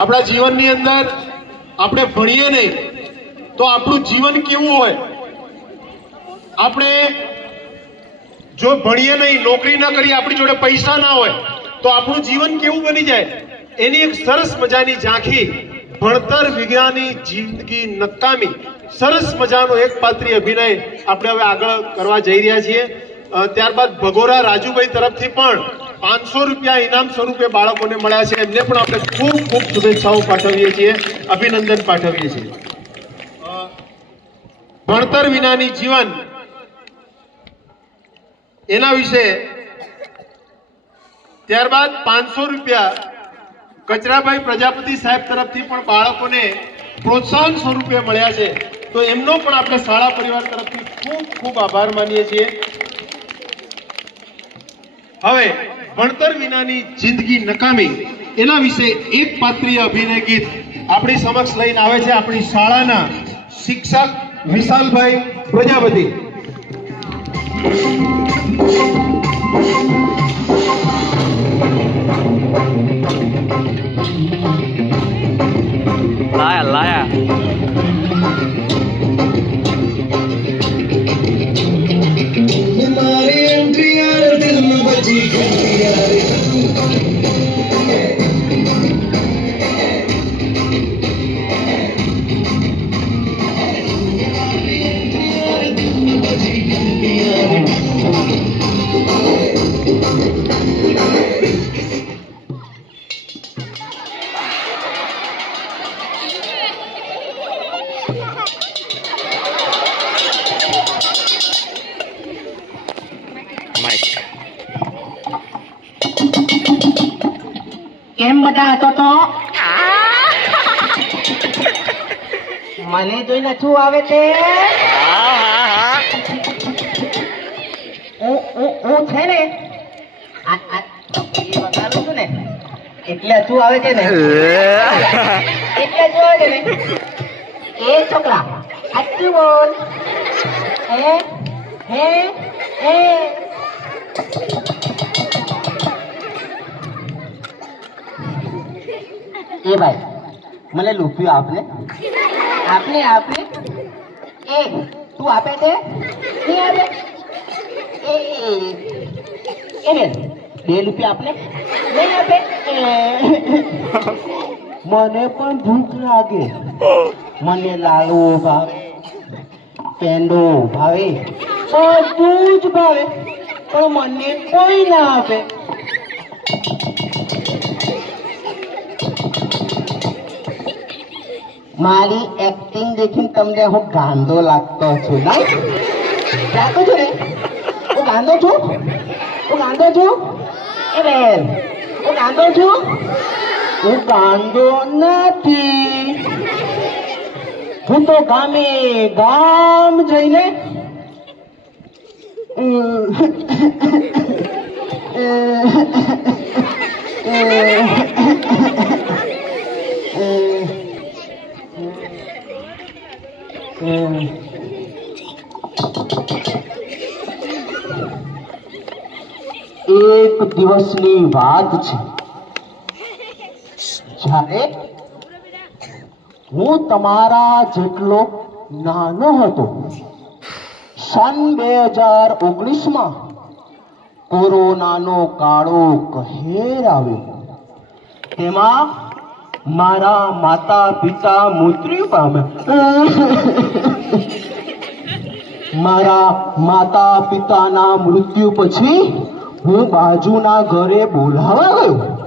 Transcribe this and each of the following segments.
આપણા જીવનની અંદર આપણે ભણીએ નહીં, તો આપણું જીવન કેવું હોય? આપણે જો ભણીએ નહીં, નોકરી ન કરીએ, આપણી જોડે પૈસા ના હોય, તો આપણું જીવન કેવું બની જાય? એની એક સરસ મજાની ઝાંખી, ભણતર વિજ્ઞાની જિંદગી નકામી, સરસ મજાનો એક પાત્રી અભિનય આપણે હવે આગળ કરવા જઈ રહ્યા છીએ. ત્યારબાદ ભગોરા રાજુભાઈ તરફથી પણ પાંચસો રૂપિયા ઇનામ સ્વરૂપે બાળકોને મળ્યા છે. એમને પણ આપણે ખૂબ ખૂબ શુભેચ્છાઓ પાઠવીએ છીએ, અભિનંદન પાઠવીએ છીએ. ભણતર વિનાની જીવન, એના વિશે ત્યારબાદ પાંચસો રૂપિયા કચરાભાઈ પ્રજાપતિ સાહેબ તરફથી પણ બાળકોને પ્રોત્સાહન સ્વરૂપે મળ્યા છે. તો એમનો પણ આપણે શાળા પરિવાર તરફથી ખૂબ ખૂબ આભાર માનીએ છીએ. હવે ભણતર વિનાની જિંદગી નકામી, એના વિશે એક પાત્રીય અભિનય ગીત આપણી સમક્ષ લઈને આવે છે આપણી શાળાના શિક્ષક વિશાલભાઈ પ્રજાપતિ. લાયા લાયા. કેમ બધા હતો તો? મને જોઈને શું આવે છે હા છે ને? વગાડું છું ને. એટલે શું આવે છે ને? એટલે શું આવે છે ને? છોકરા સાચું બોલ હે હે હે એ ભાઈ મને લૂપ્યું આપને આપને આપને એ તું આપે છે નહીં આપે એ એ બેન બે રૂપિયા આપને નહીં આપે એ. મને પણ ભૂખ લાગે. મને લાડવો ભાવે પેંડો ભાવે બધું જ ભાવે પણ મને કોઈ ના આપે. મારી એક્ટિંગ દેખીને તમને હું ગાંધો લાગતો છું, ના? રાખો છો ને? હું ગાંધો છું? હું ગાંધો છું? એ બેન, હું ગાંધો છું? હું કાંદો નથી હું તો ગામે ગામ જઈને એક દિવસની વાત છે જ્યારે હું તમારા જેટલો નાનો હતો. સન બે હજાર ઓગણીસમાં કોરોનાનો કાળો કહેર આવ્યો. તેમાં મારા માતા પિતા મૃત્યુ પામ્યા. મારા માતા પિતાના મૃત્યુ પછી હું બાજુના ઘરે બોલાવા ગયો.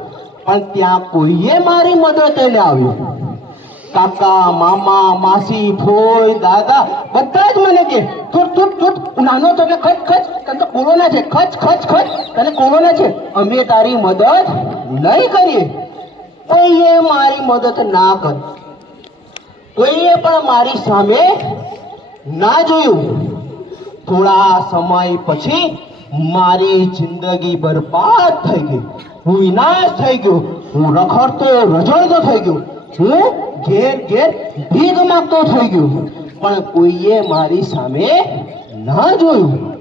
પણ ત્યાં કોઈએ મારી મદદ ન આવ્યું કાકા, મામા, માસી ફોઈ દાદા, બધા જ મને કે તું તું તું નાનો તો એટલે ખચ ખચ, તને તો કોરોના છે, ખચ ખચ ખચ, તને કોરોના છે. અમે તારી મદદ નહીં કરીએ. કોઈએ મારી મદદ ના કરી. કોઈએ પણ મારી સામે ના જોયું. થોડા સમય પછી મારી જિંદગી બરબાદ થઈ ગઈ. હું વિનાશ થઈ ગયો. હું રખડતો રજળતો થઈ ગયો. હું ઘેર ઘેર ભીખ માંગતો થઈ ગયો. પણ કોઈએ મારી સામે ના જોયું.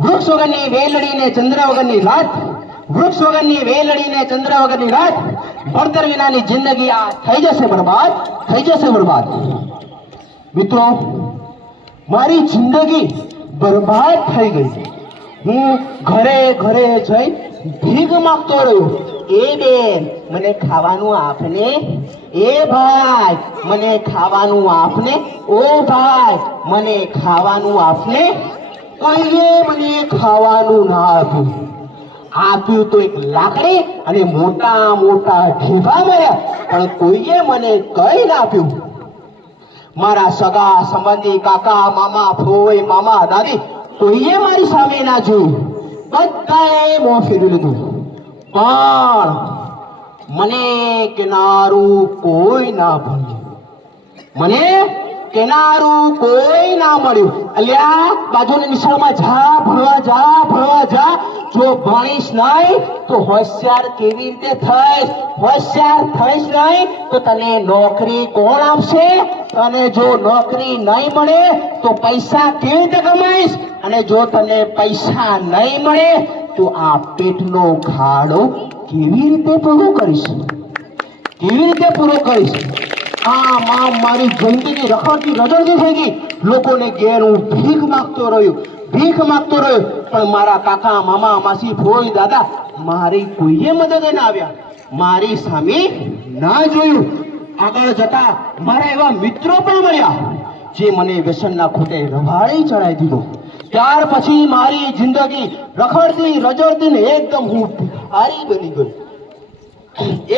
વૃક્ષ વગરની વેલડી ને ચંદ્ર વગરની રાત, વૃક્ષ વગરની વેલડી ને ચંદ્ર વગરની રાત, ભણતર વિનાની જિંદગી આ થઈ જશે બરબાદ, થઈ જશે બરબાદ. મિત્રો, મારી જિંદગી બરબાદ થઈ ગઈ. હું ઘરે ઘરે જઈ ભીખ માંગતો રહ્યો. એ બેન, મને ખાવાનું આપને? એ ભાઈ, મને ખાવાનું આપને? ઓ ભાઈ, મને ખાવાનું આપને? કોઈએ મને ખાવાનું ના આપ્યું આપ્યું તો એક લાકડી અને મોટા મોટા ઢીભા મળ્યા, પણ કોઈએ મને કઈ ના આપ્યું. મારા સગા, સંબંધી, કાકા, મામા, ફોઈ, મામા, દાદી કોઈએ મારી સામે ના જોયું? બધાએ મોં ફેરવી લીધું. પણ મને કેનારું કોઈ ના ભણ્યું. મને કેનારું કોઈ ના મળ્યું. અલ્યા, બાજુની નિશાળમાં જા, ભણવા જા ભણવા જા. જો ભણીશ નહીં, તો હોશિયાર કેવી રીતે થઈશ? હોશિયાર થઈશ નહીં, તો તને નોકરી કોણ આપશે? તને જો નોકરી નહીં મળે, તો પૈસા કેવી રીતે કમાઈશ? અને જો તને પૈસા નહીં મળે, તો આ પેટનો ખાડો કેવી રીતે પૂરો કરીશ? કેવી રીતે પૂરો કરીશ? આ માં મારી જિંદગી રખડતી રજડતી થઈ ગઈ, લોકોને ઘેર હું ભીખ માગતો રહ્યો, ભીખ માગતો રહ્યો, પણ મારા કાકા, મામા, માસી, ફોઈ, દાદા મારી કોઈએ મદદે ના આવ્યા. મારી સામે ના જોયું. આગળ જતા મારા એવા મિત્રો પણ મળ્યા, જે મને વ્યસનના ખોટે રવાળી ચડાવી દીધો. ત્યાર પછી મારી જિંદગી રખડતી રજડતી ને એકદમ હું ભિખારી બની ગયો.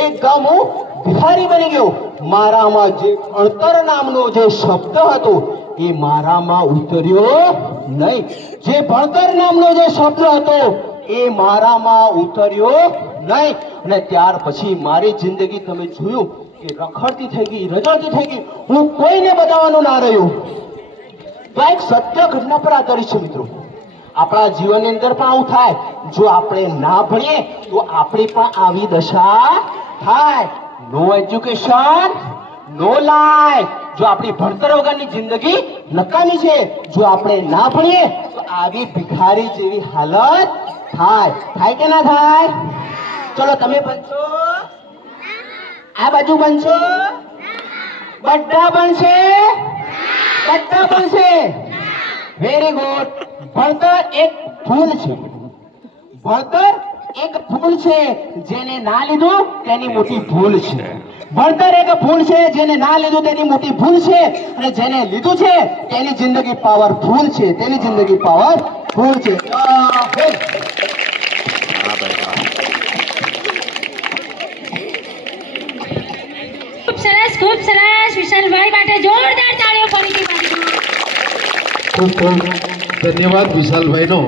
એકદમ હું ભિખારી બની ગયો. મારામાં જે અણતર નામનો જે શબ્દ હતો એ મારામાં ઉતર્યો નહીં. જે ભણતર નામનો જે શબ્દ હતો એ મારામાં ઉતર્યો નહીં. અને ત્યાર પછી મારી જિંદગી તમે જોયું કે રખડતી થઈ ગઈ, રજડતી થઈ ગઈ. હું કોઈને બતાવવાનું ના રહ્યું. તો એક સત્ય ઘટના પર આધારિત છે મિત્રો. આપણા જીવનની અંદર પણ આવું થાય. જો આપણે ના ભણીએ, તો આપણી પણ આવી દશા થાય. નો એજ્યુકેશન નો લાઈફ જો આપણી ભણતર વગરની જિંદગી નકામી છે, જો આપણે ના ભણીએ, તો આવી ભિખારી જેવી હાલત થાય. થાય કે ના થાય? ચલો, તમે બનશો? આ બાજુ બનશો? બધા બનશે? બધા છે? વેરી ગુડ ભણતર એક ફૂલ છે. ભણતર એક ફૂલ છે. જેને ના લીધું તેની મોટી ભૂલ છે. ભણતર એક ફૂલ છે. જેને ના લીધું તેની મોટી ભૂલ છે. અને જેને લીધું છે તેની જિંદગી પાવરફુલ છે. તેની જિંદગી પાવરફુલ છે જય હિન્દ. હા ભાઈ હા ખૂબ સરસ ખૂબ સરસ વિશાલભાઈ માટે જોરદાર તાળીઓ ફરીથી પાડજો ખૂબ ખૂબ ધન્યવાદ વિશાલભાઈનો.